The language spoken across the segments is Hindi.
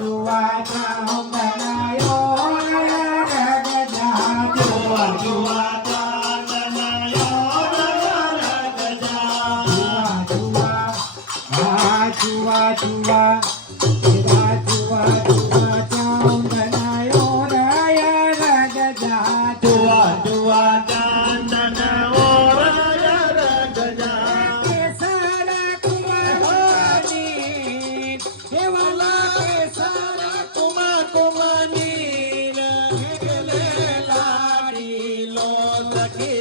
जुआ चाम बनायो गजा जुआ जुआ चाम बनायो गजा जुआ जुआ जुआ जुआ जुआ चाम बनायो गजा जुआ जुआ चाम बनायो गजा केसर कुमारी देवाला केसर कुमारी लाड़ी लो लखी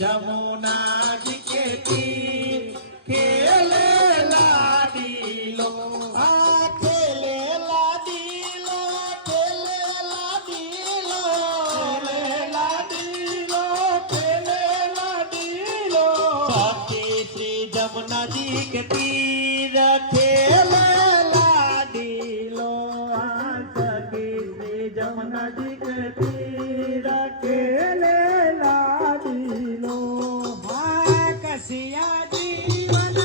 जमुना जी के तीर खेले लाड़ी लो खेले लाड़ी लो खेले लाड़ी लो लाड़ी लो खेले लाड़ी लो सती श्री जमुना जी के तीर खेले लाड़ी लो सती श्री जमुना जी के तीर खेले लाड़ी लो कसिया जीवन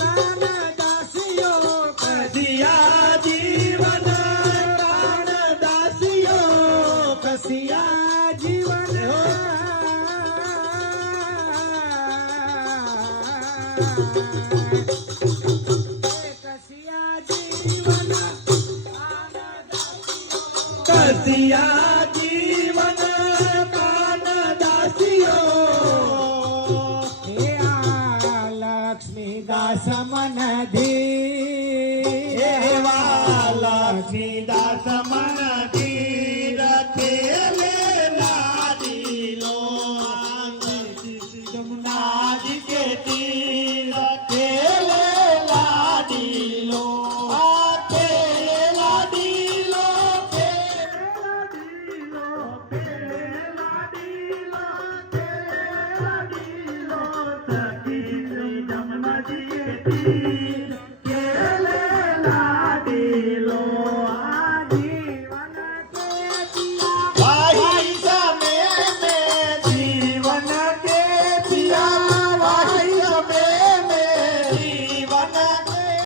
कान दासियो कसिया जीवन कान दासियो कसिया जीवन कसिया जीवन कसिया जीवन कान दासियो हे लक्ष्मी दास मन धी लक्ष्मी दास मन